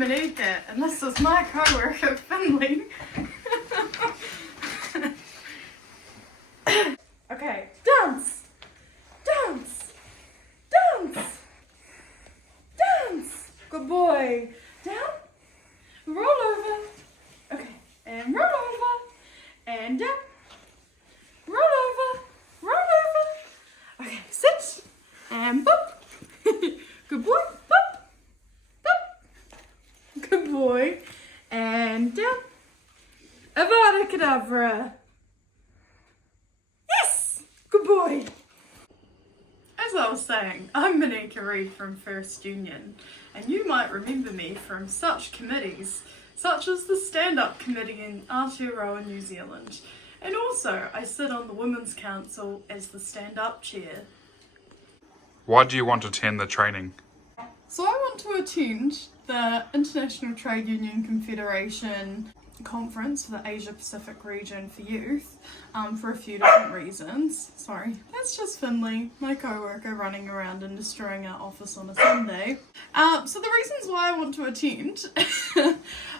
I'm Monika, and this is my co-worker, Finley. Okay, dance! Dance! Dance! Dance! Good boy. Down. Roll over. Okay, and roll over. And down. Roll over. Roll over. Okay, sit. And boop. Good boy. Boop. Boop. Good boy. And down. Avada Kedavra. Yes! Good boy. As I was saying, I'm Monika Reid from First Union, and you might remember me from such committees, such as the StandUp committee in Aotearoa, New Zealand, and also I sit on the Women's Council as the StandUp chair. Why do you want to attend the training? So I want to attend the International Trade Union Confederation conference for the Asia Pacific region for youth for a few different reasons. Sorry, that's just Finley, my co-worker, running around and destroying our office on a Sunday. So the reasons why I want to attend,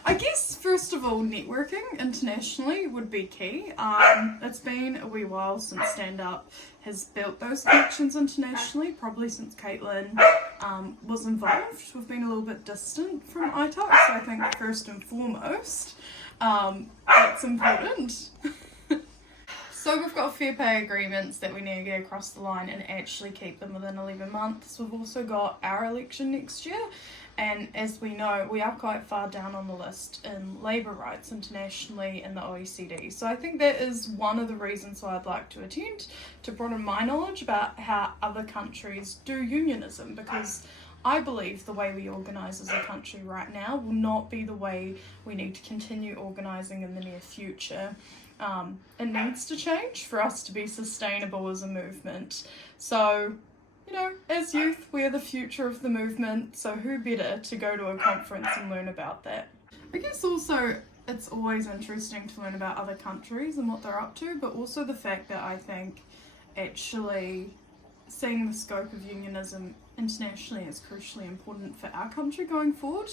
I guess first of all, networking internationally would be key. It's been a wee while since StandUp has built those connections internationally, probably since Caitlin was involved. We've been a little bit distant from ITUC, so I think first and foremost, that's important. So we've got fair pay agreements that we need to get across the line and actually keep them within 11 months. We've also got our election next year, and as we know, we are quite far down on the list in labour rights internationally in the OECD. So I think that is one of the reasons why I'd like to attend, to broaden my knowledge about how other countries do unionism, because I believe the way we organise as a country right now will not be the way we need to continue organising in the near future. It needs to change for us to be sustainable as a movement. So, you know, as youth, we're the future of the movement, so who better to go to a conference and learn about that? I guess also it's always interesting to learn about other countries and what they're up to, but also the fact that I think actually seeing the scope of unionism internationally is crucially important for our country going forward.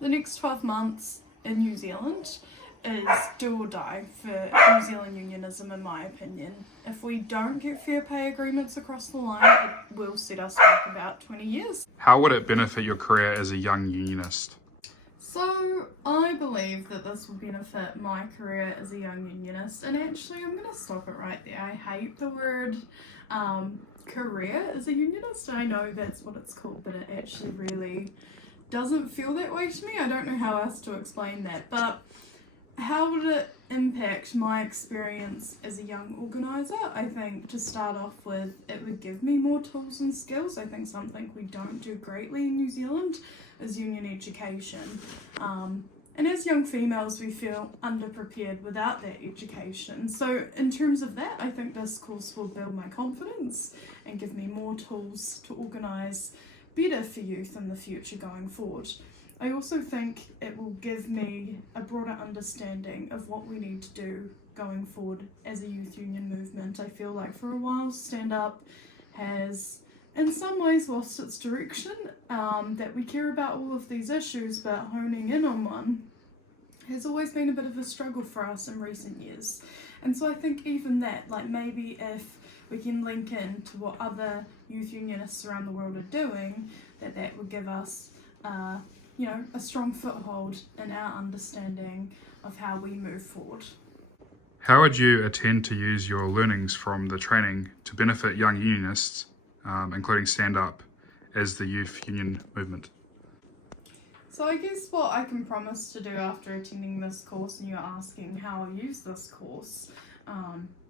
The next 12 months in New Zealand is do or die for New Zealand unionism, in my opinion. If we don't get fair pay agreements across the line, it will set us back about 20 years. How would it benefit your career as a young unionist? So I believe that this will benefit my career as a young unionist, and actually I'm going to stop it right there. I hate the word career as a unionist. I know that's what it's called, but it actually really doesn't feel that way to me. I don't know how else to explain that, but how would it impact my experience as a young organiser? I think to start off with, it would give me more tools and skills. I think something we don't do greatly in New Zealand is union education. And as young females, we feel underprepared without that education. So in terms of that, I think this course will build my confidence and give me more tools to organise better for youth in the future going forward. I also think it will give me a broader understanding of what we need to do going forward as a youth union movement. I feel like for a while StandUp has in some ways lost its direction, that we care about all of these issues, but honing in on one has always been a bit of a struggle for us in recent years. And so I think even that, like maybe if we can link in to what other youth unionists around the world are doing, that would give us a strong foothold in our understanding of how we move forward. How would you intend to use your learnings from the training to benefit young unionists, including StandUp, as the youth union movement? So I guess what I can promise to do after attending this course, and you're asking how I use this course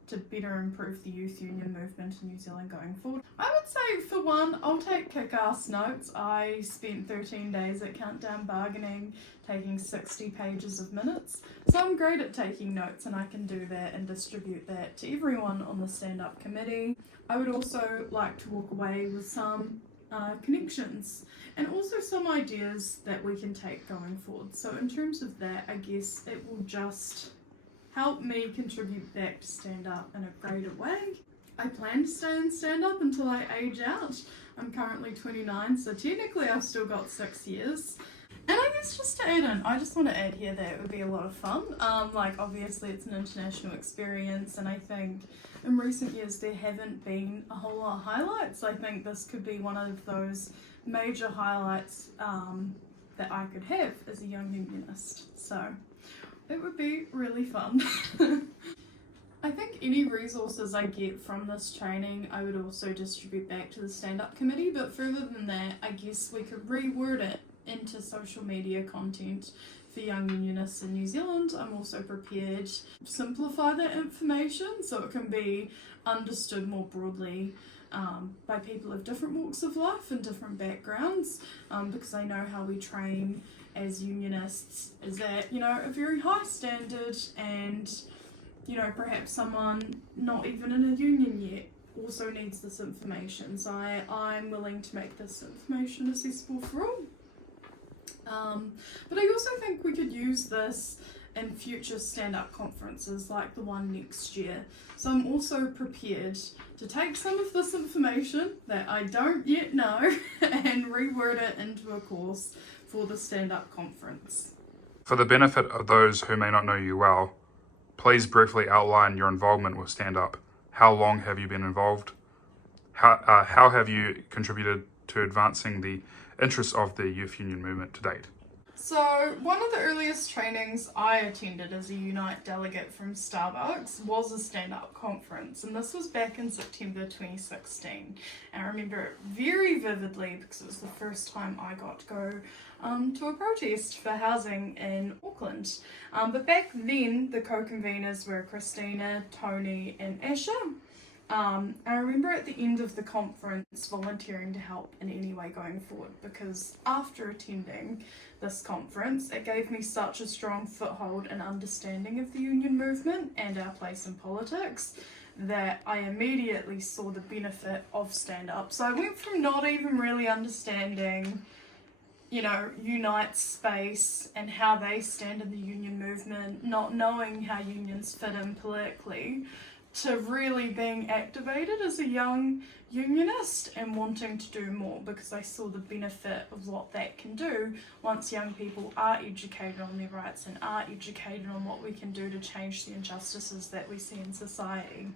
to better improve the youth union movement in New Zealand going forward. I would say, for one, I'll take kick-ass notes. I spent 13 days at Countdown Bargaining taking 60 pages of minutes. So I'm great at taking notes, and I can do that and distribute that to everyone on the StandUp committee. I would also like to walk away with some connections and also some ideas that we can take going forward. So in terms of that, I guess it will just help me contribute back to StandUp in a greater way. I plan to stay in StandUp until I age out. I'm currently 29, so technically I've still got 6 years. And I guess just to add in, I just want to add here that it would be a lot of fun. Like obviously it's an international experience, and I think in recent years there haven't been a whole lot of highlights. I think this could be one of those major highlights that I could have as a young unionist. So it would be really fun. I think any resources I get from this training I would also distribute back to the stand-up committee, but further than that I guess we could reword it into social media content for young unionists in New Zealand. I'm also prepared to simplify that information so it can be understood more broadly by people of different walks of life and different backgrounds, because I know how we train as unionists is at, you know, a very high standard, and you know, perhaps someone not even in a union yet also needs this information. So I'm willing to make this information accessible for all. But I also think we could use this in future stand-up conferences like the one next year. So I'm also prepared to take some of this information that I don't yet know and reword it into a course for the stand-up conference. For the benefit of those who may not know you well, please briefly outline your involvement with StandUp. How long have you been involved? How have you contributed to advancing the interests of the youth union movement to date? So one of the earliest trainings I attended as a Unite delegate from Starbucks was a stand-up conference, and this was back in September 2016. And I remember it very vividly because it was the first time I got to go to a protest for housing in Auckland. But back then the co-conveners were Christina, Tony and Asher. I remember at the end of the conference volunteering to help in any way going forward, because after attending this conference it gave me such a strong foothold and understanding of the union movement and our place in politics that I immediately saw the benefit of stand-up. So I went from not even really understanding, you know, Unite's space and how they stand in the union movement, not knowing how unions fit in politically, to really being activated as a young unionist and wanting to do more, because I saw the benefit of what that can do once young people are educated on their rights and are educated on what we can do to change the injustices that we see in society.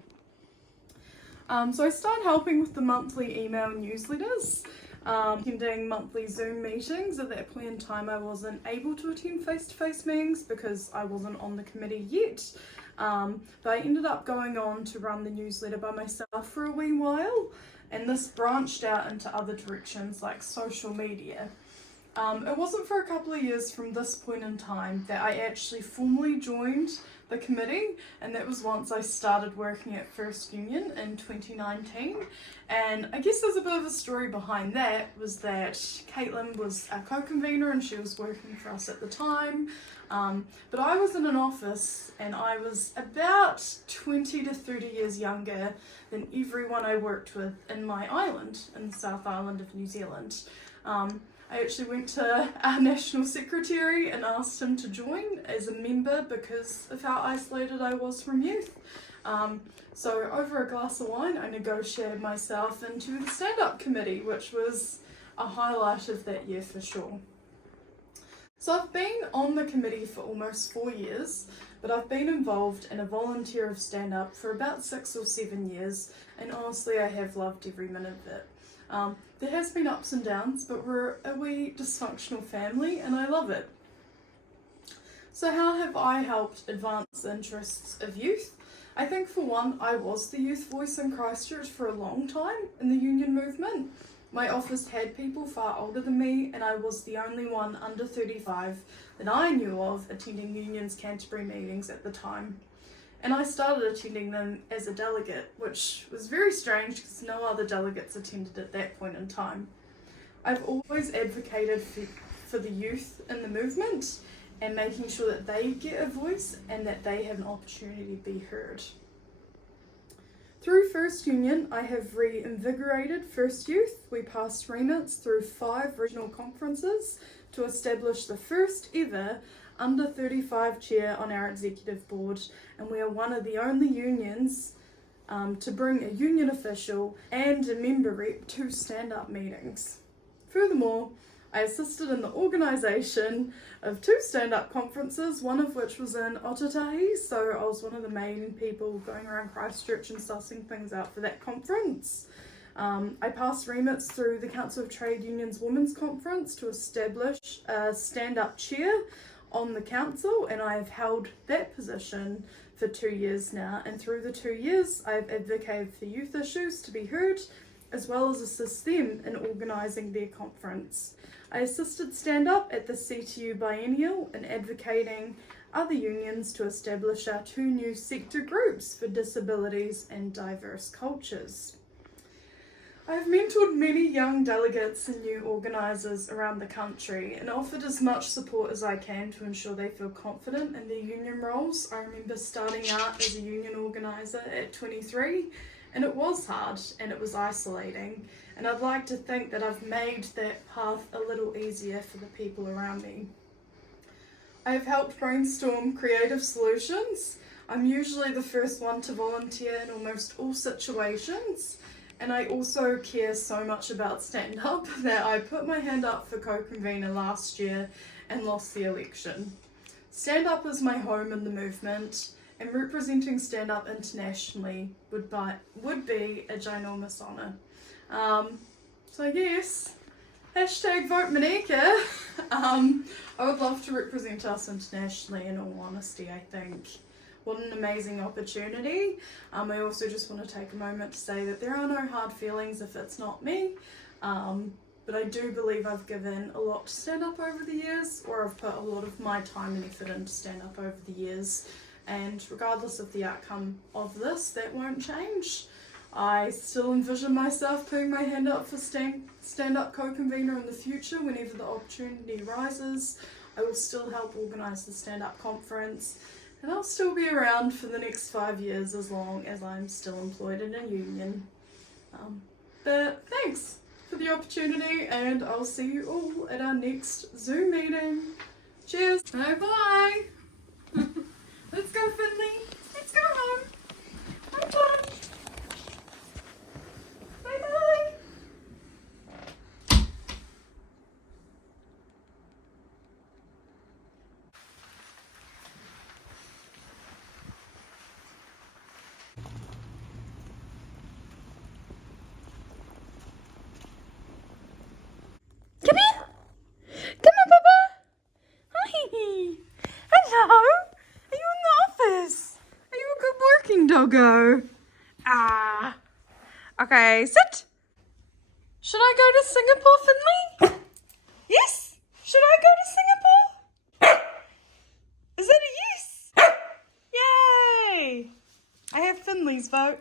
So I started helping with the monthly email newsletters, attending monthly Zoom meetings. At that point in time I wasn't able to attend face-to-face meetings because I wasn't on the committee yet. But I ended up going on to run the newsletter by myself for a wee while, and this branched out into other directions like social media. It wasn't for a couple of years from this point in time that I actually formally joined the committee, and that was once I started working at First Union in 2019. And I guess there's a bit of a story behind that, was that Caitlin was our co-convener and she was working for us at the time. But I was in an office and I was about 20 to 30 years younger than everyone I worked with in my island, in the South Island of New Zealand. I actually went to our National Secretary and asked him to join as a member because of how isolated I was from youth. So over a glass of wine I negotiated myself into the stand-up committee, which was a highlight of that year for sure. So I've been on the committee for almost 4 years, but I've been involved in a volunteer of stand-up for about 6 or 7 years, and honestly I have loved every minute of it. There has been ups and downs, but we're a wee dysfunctional family and I love it. So how have I helped advance the interests of youth? I think for one, I was the youth voice in Christchurch for a long time in the union movement. My office had people far older than me, and I was the only one under 35 that I knew of attending Union's Canterbury meetings at the time. And I started attending them as a delegate, which was very strange because no other delegates attended at that point in time. I've always advocated for the youth in the movement and making sure that they get a voice and that they have an opportunity to be heard. Through First Union, I have reinvigorated First Youth. We passed remits through 5 regional conferences to establish the first ever under 35 chair on our executive board, and we are one of the only unions to bring a union official and a member rep to stand-up meetings. Furthermore, I assisted in the organisation of 2 stand-up conferences, one of which was in Otatahi, so I was one of the main people going around Christchurch and sussing things out for that conference. I passed remits through the Council of Trade Unions Women's Conference to establish a stand-up chair on the council, and I have held that position for 2 years now, and through the 2 years I've advocated for youth issues to be heard, as well as assist them in organising their conference. I assisted StandUp at the CTU Biennial in advocating other unions to establish our 2 new sector groups for disabilities and diverse cultures. I've mentored many young delegates and new organisers around the country and offered as much support as I can to ensure they feel confident in their union roles. I remember starting out as a union organiser at 23, and it was hard and it was isolating, and I'd like to think that I've made that path a little easier for the people around me. I've helped brainstorm creative solutions. I'm usually the first one to volunteer in almost all situations. And I also care so much about StandUp that I put my hand up for co-convener last year and lost the election. StandUp is my home in the movement, and representing StandUp internationally would be a ginormous honour. So yes, hashtag vote Maneka. I would love to represent us internationally, in all honesty, I think. What an amazing opportunity. I also just want to take a moment to say that there are no hard feelings if it's not me, but I do believe I've given a lot to StandUp over the years, or I've put a lot of my time and effort into StandUp over the years, and regardless of the outcome of this, that won't change. I still envision myself putting my hand up for StandUp co-convener in the future whenever the opportunity arises. I will still help organise the StandUp conference, and I'll still be around for the next 5 years as long as I'm still employed in a union. But thanks for the opportunity, and I'll see you all at our next Zoom meeting. Cheers! Bye-bye! Let's go, Finley! Let's go home! Bye-bye! Bye-bye! Come here. Come on, Papa. Hi. Hello. Are you in the office? Are you a good working doggo? Ah. Okay, sit. Should I go to Singapore, Finley? Yes? Should I go to Singapore? Is that a yes? Yay. I have Finley's vote.